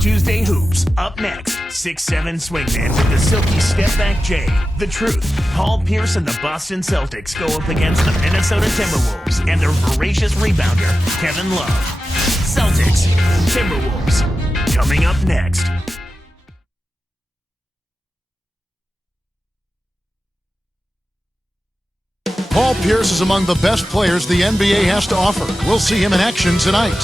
Tuesday Hoops. Up next, 6'7" swingman with the silky step-back J. The Truth. Paul Pierce and the Boston Celtics go up against the Minnesota Timberwolves and their voracious rebounder, Kevin Love. Celtics, Timberwolves. Coming up next. Paul Pierce is among the best players the NBA has to offer. We'll see him in action tonight.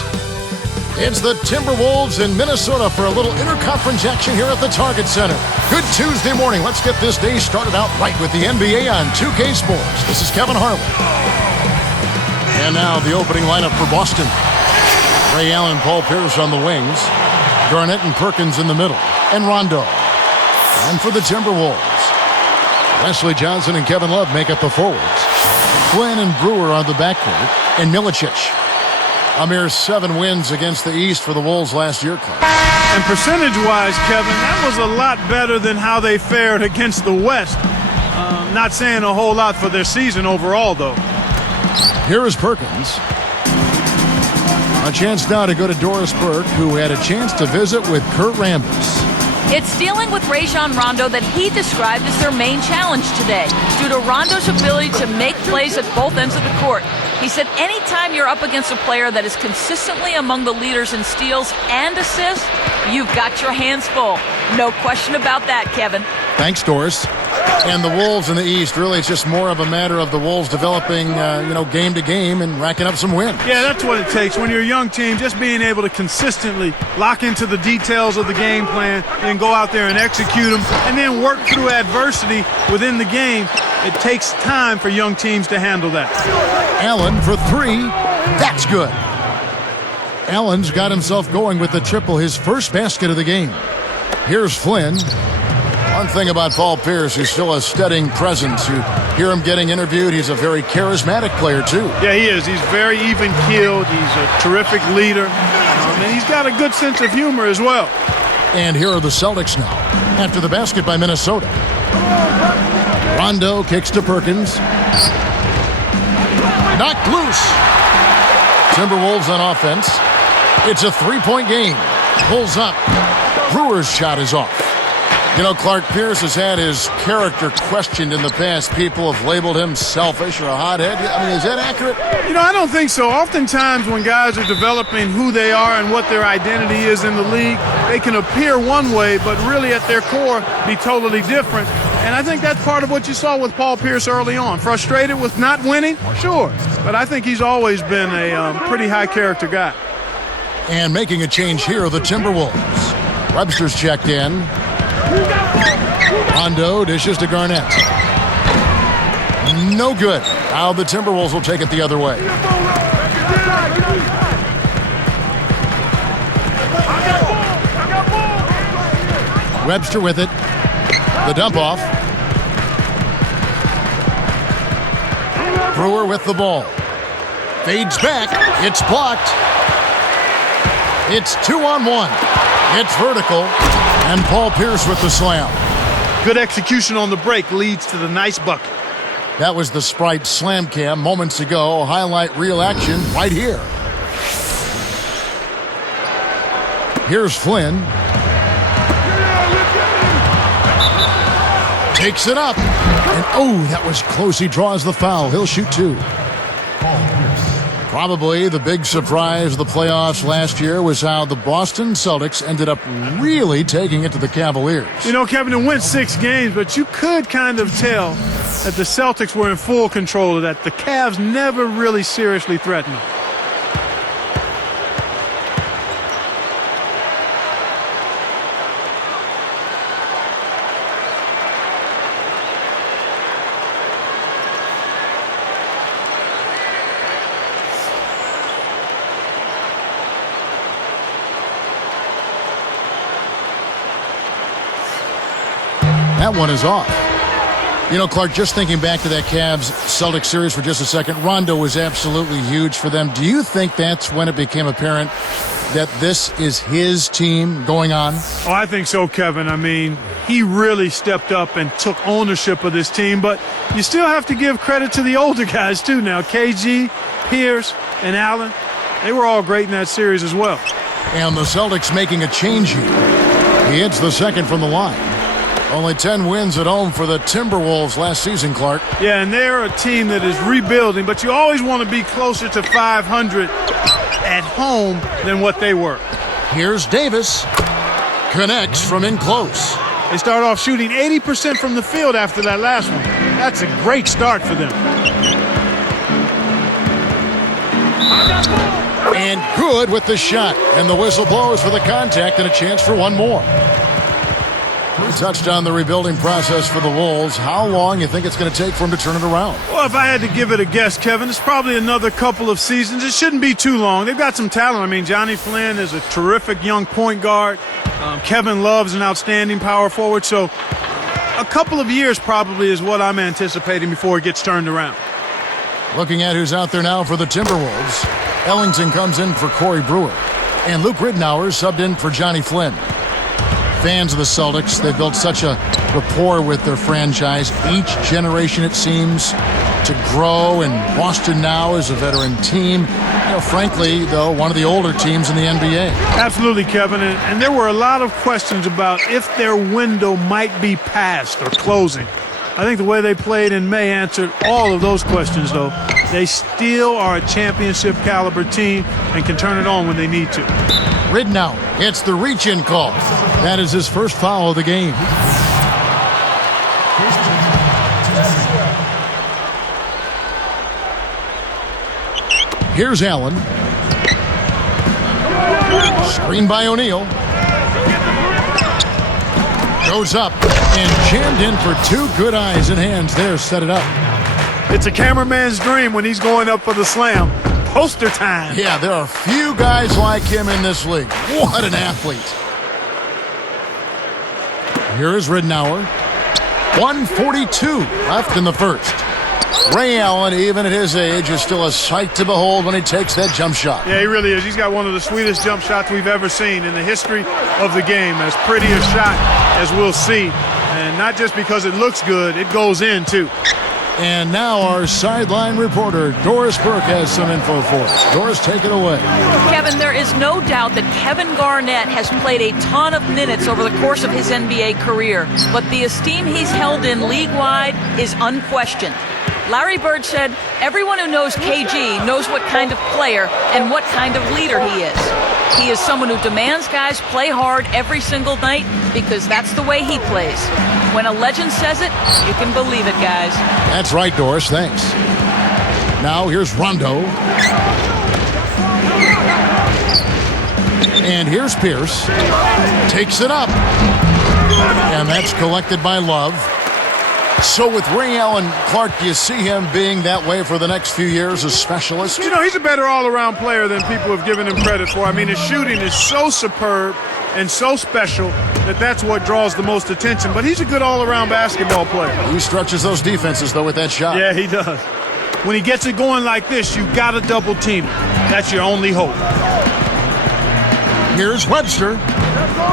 It's the Timberwolves in Minnesota for a little interconference action here at the Target Center. Good Tuesday morning. Let's get this day started out right with the NBA on 2K Sports. This is Kevin Harlan. And now the opening lineup for Boston. Ray Allen, Paul Pierce on the wings. Garnett and Perkins in the middle. And Rondo. And for the Timberwolves, Wesley Johnson and Kevin Love make up the forwards. Flynn and Brewer on the backcourt. And Milicic. A mere 7 wins against the East for the Wolves last year, Clark. And percentage-wise, Kevin, that was a lot better than how they fared against the West. Not saying a whole lot for their season overall, though. Here is Perkins. A chance now to go to Doris Burke, who had a chance to visit with Kurt Rambis. It's dealing with Rajon Rondo that he described as their main challenge today, due to Rondo's ability to make plays at both ends of the court. He said anytime you're up against a player that is consistently among the leaders in steals and assists, you've got your hands full. No question about that, Kevin. Thanks, Doris. And the Wolves in the East, really, it's just more of a matter of the Wolves developing, game to game and racking up some wins. Yeah, that's what it takes. When you're a young team, just being able to consistently lock into the details of the game plan and go out there and execute them and then work through adversity within the game. It takes time for young teams to handle that. Allen for 3. That's good. Allen's got himself going with the triple, his first basket of the game. Here's Flynn. One thing about Paul Pierce, he's still a steadying presence. You hear him getting interviewed. He's a very charismatic player, too. Yeah, he is. He's very even-keeled. He's a terrific leader. And he's got a good sense of humor as well. And here are the Celtics now, after the basket by Minnesota. Rondo kicks to Perkins. Knocked loose. Timberwolves on offense. It's a 3-point game. Pulls up. Brewer's shot is off. You know, Clark, Pierce has had his character questioned in the past. People have labeled him selfish or a hothead. I mean, is that accurate? You know, I don't think so. Oftentimes when guys are developing who they are and what their identity is in the league, they can appear one way, but really at their core be totally different. And I think that's part of what you saw with Paul Pierce early on. Frustrated with not winning? Sure. But I think he's always been a pretty high-character guy. And making a change here are the Timberwolves. Webster's checked in. Rondo dishes to Garnett. No good. Now the Timberwolves will take it the other way. Webster with it. The dump off. Brewer with the ball. Fades back. It's blocked. It's 2-on-1. It's vertical. And Paul Pierce with the slam. Good execution on the break leads to the nice bucket. That was the Sprite slam cam moments ago. Highlight reel action right here. Here's Flynn. Takes it up. And that was close. He draws the foul. He'll shoot 2. Probably the big surprise of the playoffs last year was how the Boston Celtics ended up really taking it to the Cavaliers. You know, Kevin, it went 6 games, but you could kind of tell that the Celtics were in full control of that. The Cavs never really seriously threatened them. That one is off. You know, Clark, just thinking back to that Cavs-Celtics series for just a second, Rondo was absolutely huge for them. Do you think that's when it became apparent that this is his team going on? Oh, I think so, Kevin. I mean, he really stepped up and took ownership of this team, but you still have to give credit to the older guys, too. Now, KG, Pierce, and Allen, they were all great in that series as well. And the Celtics making a change here. He hits the second from the line. Only 10 wins at home for the Timberwolves last season, Clark. Yeah, and they're a team that is rebuilding, but you always want to be closer to 500 at home than what they were. Here's Davis. Connects from in close. They start off shooting 80% from the field after that last one. That's a great start for them. And good with the shot. And the whistle blows for the contact and a chance for one more. We touched on the rebuilding process for the Wolves. How long you think it's going to take for them to turn it around? Well, if I had to give it a guess, Kevin, it's probably another couple of seasons. It shouldn't be too long. They've got some talent. I mean, Johnny Flynn is a terrific young point guard. Kevin Love's an outstanding power forward. So a couple of years probably is what I'm anticipating before it gets turned around. Looking at who's out there now for the Timberwolves. Ellington comes in for Corey Brewer. And Luke Ridnour subbed in for Johnny Flynn. Fans of the Celtics, they've built such a rapport with their franchise. Each generation, it seems, to grow, and Boston now is a veteran team. You know, frankly, though, one of the older teams in the NBA. Absolutely, Kevin, and there were a lot of questions about if their window might be passed or closing. I think the way they played in May answered all of those questions, though. They still are a championship caliber team and can turn it on when they need to. Ridnour, it's the reach-in call. That is his first foul of the game. Here's Allen. Screen by O'Neal. Goes up and jammed in for two. Good eyes and hands there. Set it up. It's a cameraman's dream when he's going up for the slam. Poster time. Yeah, there are few guys like him in this league. What an athlete. Here is Ridnour. 1:42 left in the first. Ray Allen, even at his age, is still a sight to behold when he takes that jump shot. Yeah, he really is. He's got one of the sweetest jump shots we've ever seen in the history of the game. As pretty a shot as we'll see. And not just because it looks good, it goes in, too. And now our sideline reporter, Doris Burke, has some info for us. Doris, take it away. Kevin, there is no doubt that Kevin Garnett has played a ton of minutes over the course of his NBA career, but the esteem he's held in league-wide is unquestioned. Larry Bird said, everyone who knows KG knows what kind of player and what kind of leader he is. He is someone who demands guys play hard every single night because that's the way he plays. When a legend says it, you can believe it, guys. That's right, Doris. Thanks. Now here's Rondo. And here's Pierce. Takes it up. And that's collected by Love. So with Ray Allen, Clark, do you see him being that way for the next few years, a specialist? You know, he's a better all-around player than people have given him credit for. I mean, his shooting is so superb and so special that that's what draws the most attention. But he's a good all-around basketball player. He stretches those defenses, though, with that shot. Yeah, he does. When he gets it going like this, you've got to double team him. That's your only hope. Here's Webster.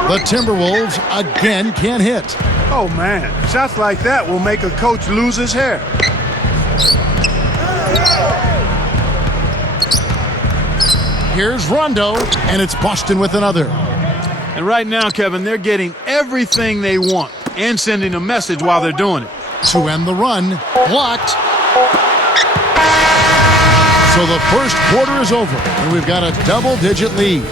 The Timberwolves again can't hit. Oh, man. Shots like that will make a coach lose his hair. Here's Rondo, and it's Boston with another. And right now, Kevin, they're getting everything they want and sending a message while they're doing it. To end the run, blocked. So the first quarter is over, and we've got a double-digit lead.